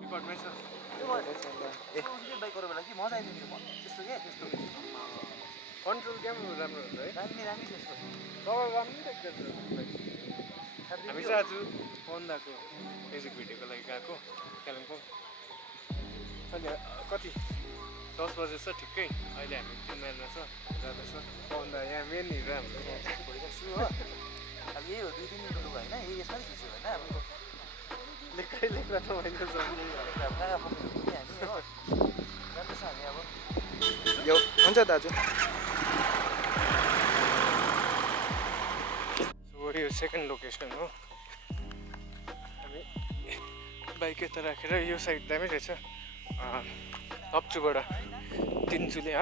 रिकर्डमै छ ए बाइकहरु बेला कि मजा आइदियो नि त्यस्तो के त्यस्तो कन्ट्रोल क्या राम्रो हुन्छ है दामी दामी त्यसको कभर राम्रो देख्दैछ हामी चाहिँ आज पन्दाको म्युजिक भिडियोको लागि गएको कालिम्पोङ अहिले कति 10 बजे छ ठिक्कै अहिले हामी 3 माइलमा छ जाँदैछ पन्दा यहाँ मेन हिरो हाम्रो भोलिका छु हो अब यही हो 2-3 दिनको लुगा होइन यही यसमै खिच्यो होइन हाम्रो लेख्दै लेख्दा त मैले जम्नु कहाँ पुग्नु हामी हो जाँदैछ हामी अब यो हुन्छ दाजु सो यो सेकेन्ड लोकेसन हो हामी बाइक यता राखेर यो साइड दामी रहेछ अप्चुबाट तिनचुले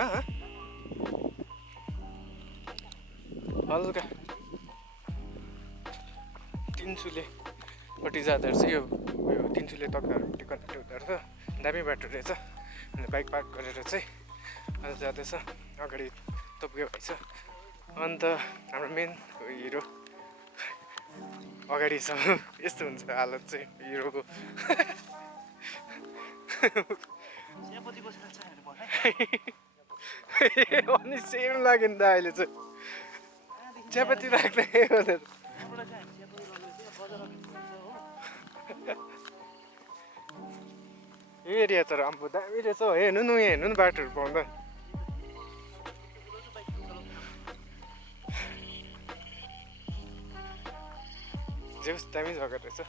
हल्का तिनचुलेपट्टि जाँदा चाहिँ यो तिनचुले तक्दाहरूपट्टि कनेक्ट हुँदो रहेछ दामी बाटो रहेछ अनि बाइक पार्क गरेर चाहिँ आज जाँदैछ अगाडि तोप्के भएछ अन्त हाम्रो मेन हिरो अगाडि छ यस्तो हुन्छ हालत चाहिँ हिरोको अनि सेम लाग्यो नि त अहिले चाहिँ चियापत्ती राख्दै भनेर यो एरिया तर अम्बो दामी रहेछ हो हेर्नु न यहाँ हेर्नु न बाटोहरू पाउँदा जेस दामी जग्गा रहेछ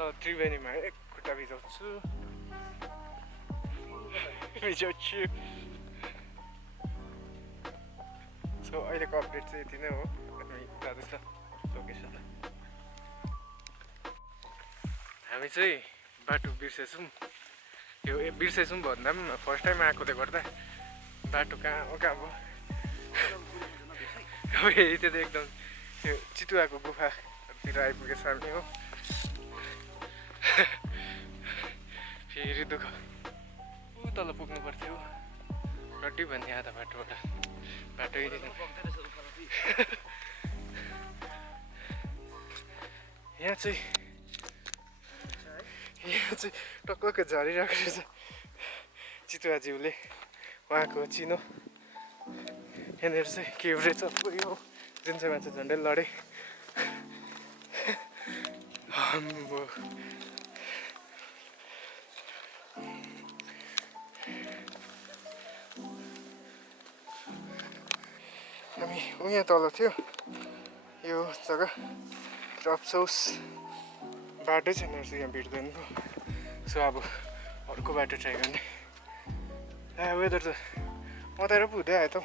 तर त्रिवेणीमा एक खुट्टा भिजाउँछु सो अहिलेको अपडेट चाहिँ यति नै हो हामी जाँदैछ लोकेसनमा हामी चाहिँ बाटो बिर्सेछौँ यो बिर्सेछौँ भन्दा पनि फर्स्ट टाइम आएकोले गर्दा बाटो कहाँ हो भयो त्यो त एकदम त्यो चितुवाको गुफातिर आइपुगेछ हामी हो फेरि दुःख ऊ तल पुग्नु पर्थ्यो रड्डी भन्ने आधा बाटोबाट बाटो यहाँ चाहिँ टक्क झरिरहेको रहेछ चितुवाज्यूले उहाँको चिनो यहाँनिर चाहिँ के रहेछ यो जुन चाहिँ मान्छे झन्डै लडे आम्बो हामी उहाँ तल थियो यो जग्गा र अफसोस बाटो छैन रहेछ यहाँ भिड्दैन सो अब अर्को बाटो ट्राई गर्ने वेदर त मताएर पो हुँदै आयो त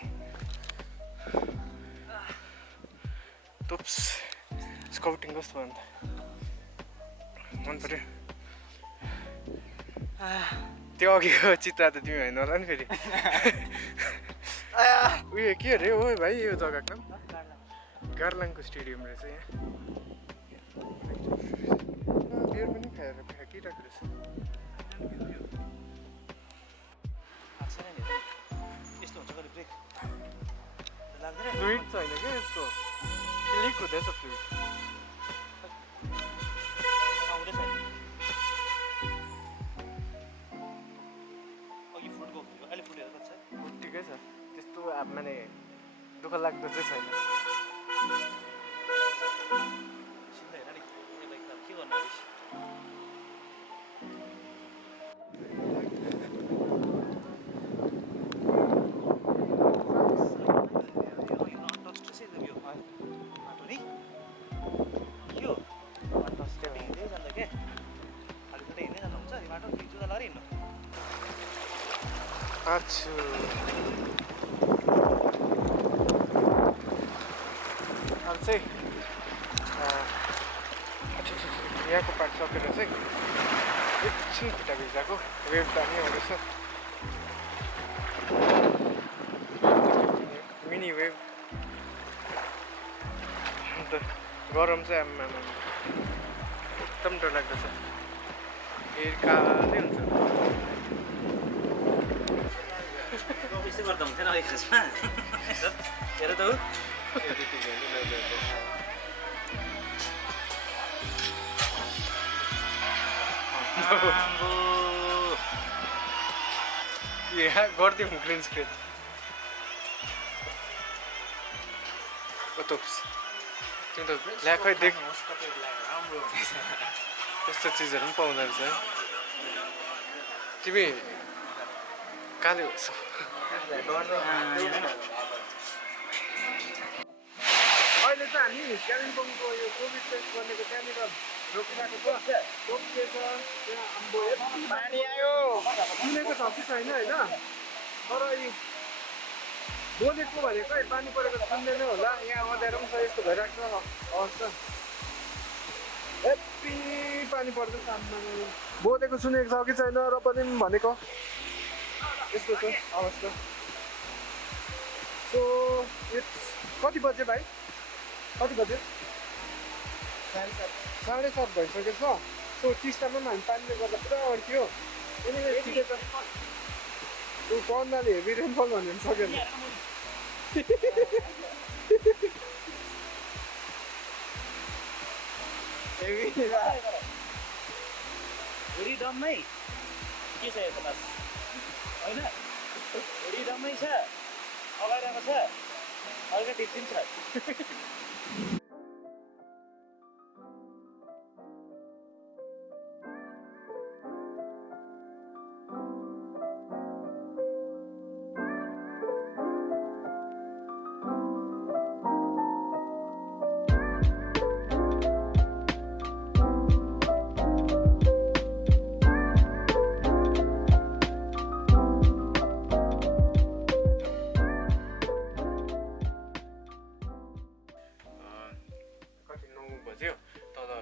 टोप्स स्काउटिङ कस्तो भन्दा मन पर्यो त्यो अघिको चित्रा त तिमी होइन होला नि फेरि उयो के अरे हो भाइ यो जग्गाको नाम गार्लाङको स्टेडियम रहेछ यहाँ बियर पनि खाएर फ्याँकिरहेको रहेछ फ्लुइड छैन क्या यसको लिक हुँदैछ फ्लुइड ठिकै छ त्यस्तो अब माने दुःख लाग्दो चाहिँ छैन अच्छा अब चाहिँ यहाँको पार्ट सकेर चाहिँ एकछिन खुट्टा भिजाएको वेभ दामी आउँदैछ मिनी वेभ अन्त गरम चाहिँ आमा एकदम डर लाग्दछ फेरि कालै हुन्छ यस्तै गर्दा हुन्थेन अहिले खासमा हेर त हो यहाँ गरिदिउँ ग्रिन स्क्रिन तिमी त ल्या खै देख यस्तो चिजहरू पनि पाउँदो रहेछ है तिमी काले होस् अहिले चाहिँ हामी कालिम्पोङको यो कोभिड टेस्ट गर्नेको त्यहाँनिर रोकिरहेको छ रोकिएको पानी आयो सुनेको छ कि छैन होइन तर बोलेको भनेको पानी परेको सुन्दैन होला यहाँ अँध्यारो पनि छ यस्तो भइरहेको छ अवस्था हेप्पी पानी पर्दैछ बोलेको सुनेको छ कि छैन र पनि भनेको यस्तो छ अवस्था सो इट्स कति बजे भाइ कति बजे 7:30 भइसकेको छ सो टिस्टामा पनि हामी पानीले गर्दा पुरा अड्क्यो यिनीहरूले ठिकै छ ऊ पन्दाले हेभी रेनफल भन्ने पनि सकेन डममै के छ यता बस होइन डममै छ अगाडिको छ हल्का टिप्सिन छ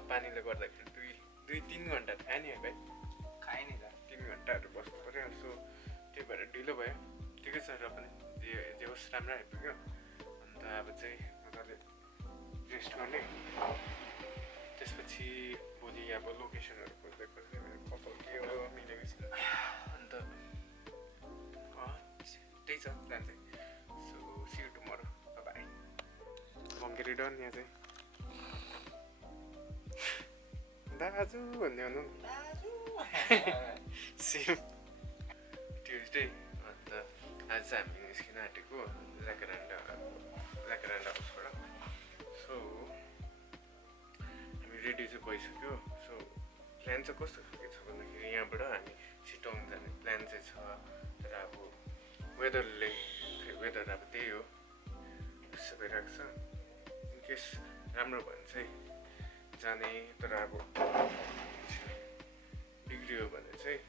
पानीले गर्दाखेरि 2-3 घन्टा खायो नि भाइ खाएँ नि त 3 घन्टाहरू बस्नु पऱ्यो सो त्यही भएर ढिलो भयो ठिकै छ र पनि जे होस् राम्रो आइपुग्यो अन्त अब चाहिँ मजाले रेस्ट गर्ने त्यसपछि भोलि अब लोकेसनहरू खोज्दै खोज्दै कपाल के हो मिलेको छैन अन्त त्यही छ प्लान चाहिँ so see you tomorrow bye भङ्गेरी डन यहाँ चाहिँ दाजु भन्ने हुनु सेम ट्युजडे अन्त आज चाहिँ हामी निस्किन आँटेको जाकारान्डा हाउसबाट सो हामी रेडी चाहिँ भइसक्यो सो प्लान चाहिँ कस्तो खालको छ भन्दाखेरि यहाँबाट हामी सिटोङ जाने प्लान चाहिँ छ तर अब वेदर अब त्यही हो गुस्सा भइरहेको छ इनकेस राम्रो भयो भने चाहिँ जाने तर अब बिग्रियो भने चाहिँ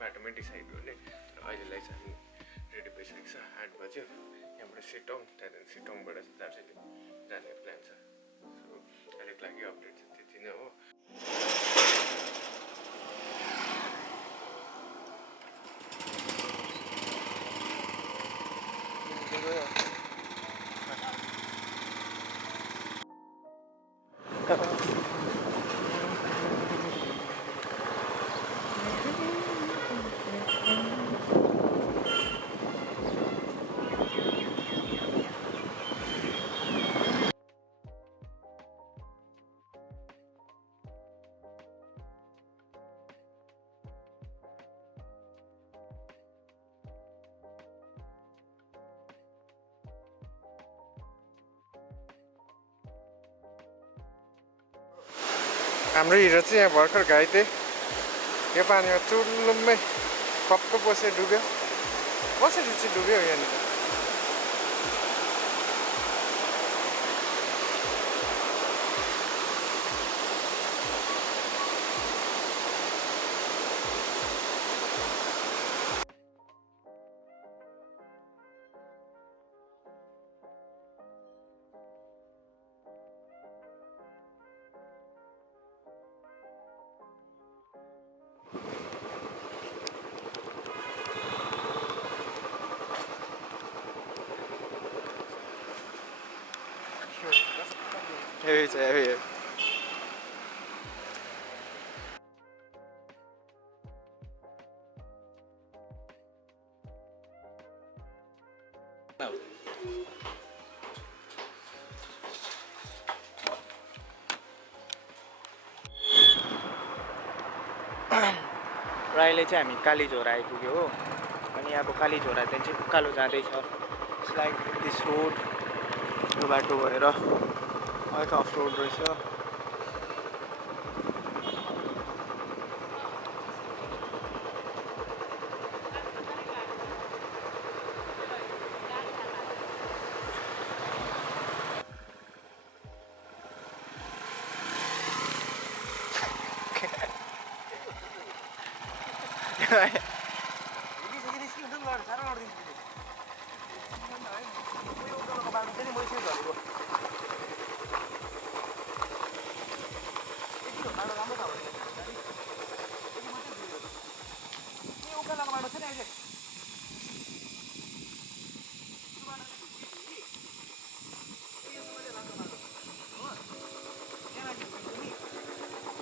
बाटोमै डिसाइड गर्ने तर अहिलेलाई चाहिँ हामी रेडी भइसकेको छ 8 बज्यो यहाँबाट सिटोङ त्यहाँदेखि सिटोङबाट चाहिँ दार्जिलिङ जाने प्लान छ सो अहिलेको लागि अपडेट चाहिँ त्यति नै हो हाम्रो हिरो चाहिँ यहाँ भर्खर घाइते यो पानीमा चुल्लुम्मै कप्प बसेर डुब्यो कसरी चाहिँ डुब्यो यहाँनिर It's heavy. र अहिले चाहिँ हामी कालीझोडा आइपुग्यो हो अनि अब कालीझोडादेखि चाहिँ उकालो जाँदैछ लाइक दिस रोड यो बाटो भएर अलिक अफ रोड रहेछ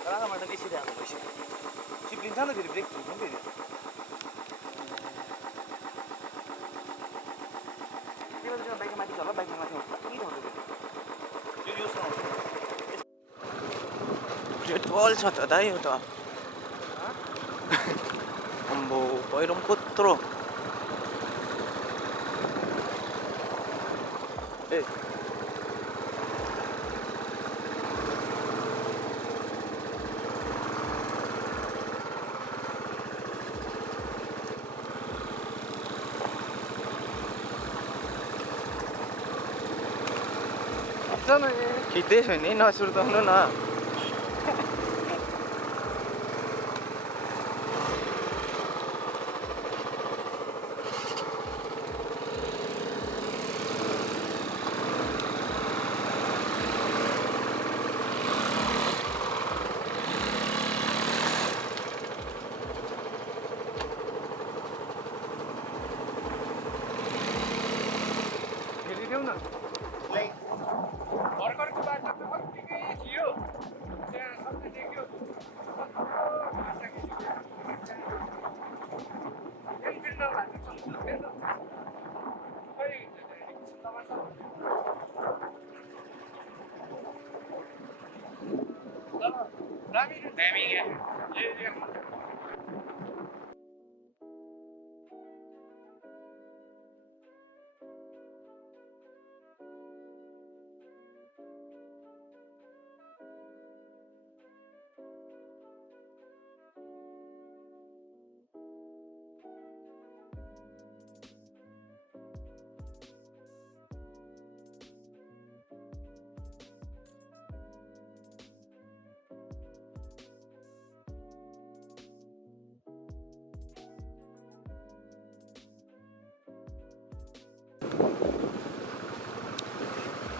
राम्रोबाट यसरी आएको पैसा चिप्लिन्छ नि फेरि ब्रेक थिन्छ नि फेरि त्यो बेला बाइक माथि छ होला बाइकमा माथि आउँछ के ठाउँ त्यो योसँग आउँछ पेट्रोल छ त दा यो त अम्बो पहिरो पनि कत्रो ए खिच्दैछु नि नसुर्ताउनु न हेरिदेऊ न भर्खरको बाटो त कत्तिकै थियो त्यहाँ सबै देख्यो दामी क्या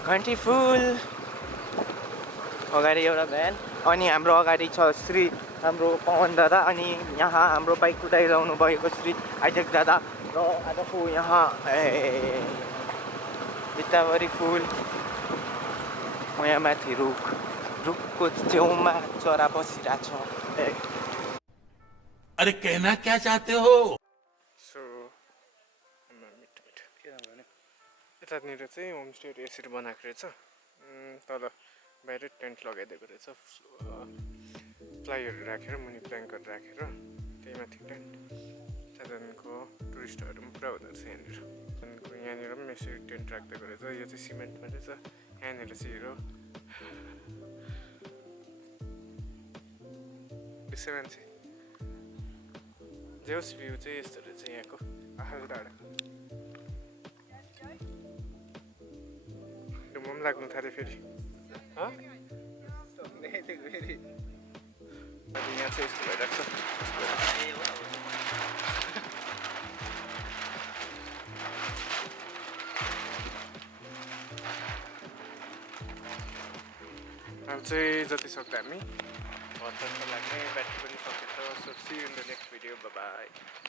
घन्टी फुल अगाडि एउटा भ्यान अनि हाम्रो अगाडि छ श्री हाम्रो पवन दादा अनि यहाँ हाम्रो बाइक कुदाइरहनु भएको श्री आइजक दादा र आजको यहाँ भित्ताभरि फुल यहाँ माथि रुखको छेउमा चरा बसिरहेछ अरे कहना क्या चाहते हो सो यतानिर चाहिँ होमस्टेहरू यसरी बनाएको रहेछ तल बाहिर टेन्ट लगाइदिएको रहेछ प्लाईहरू राखेर मुनि प्ल्याङ्कहरू राखेर त्यही माथि टेन्ट त्यहाँदेखिको टुरिस्टहरू पनि पुरा हुँदो रहेछ यहाँनिर त्यहाँदेखिको यहाँनिर पनि यसरी टेन्ट राखिदिएको रहेछ यो चाहिँ सिमेन्टमा रहेछ यहाँनिर चाहिँ हिरो त्यसै मान्छे जेहोस् भ्यू चाहिँ यस्तो रहेछ यहाँको आहाल डाँडाको डुम्बो पनि लाग्नु थाल्यो फेरि अनि यहाँ चाहिँ यस्तो भइरहेको छ अब चाहिँ जति सक्दो हामी घर लाग्ने ब्याट्री पनि सकेछ so see in the next video by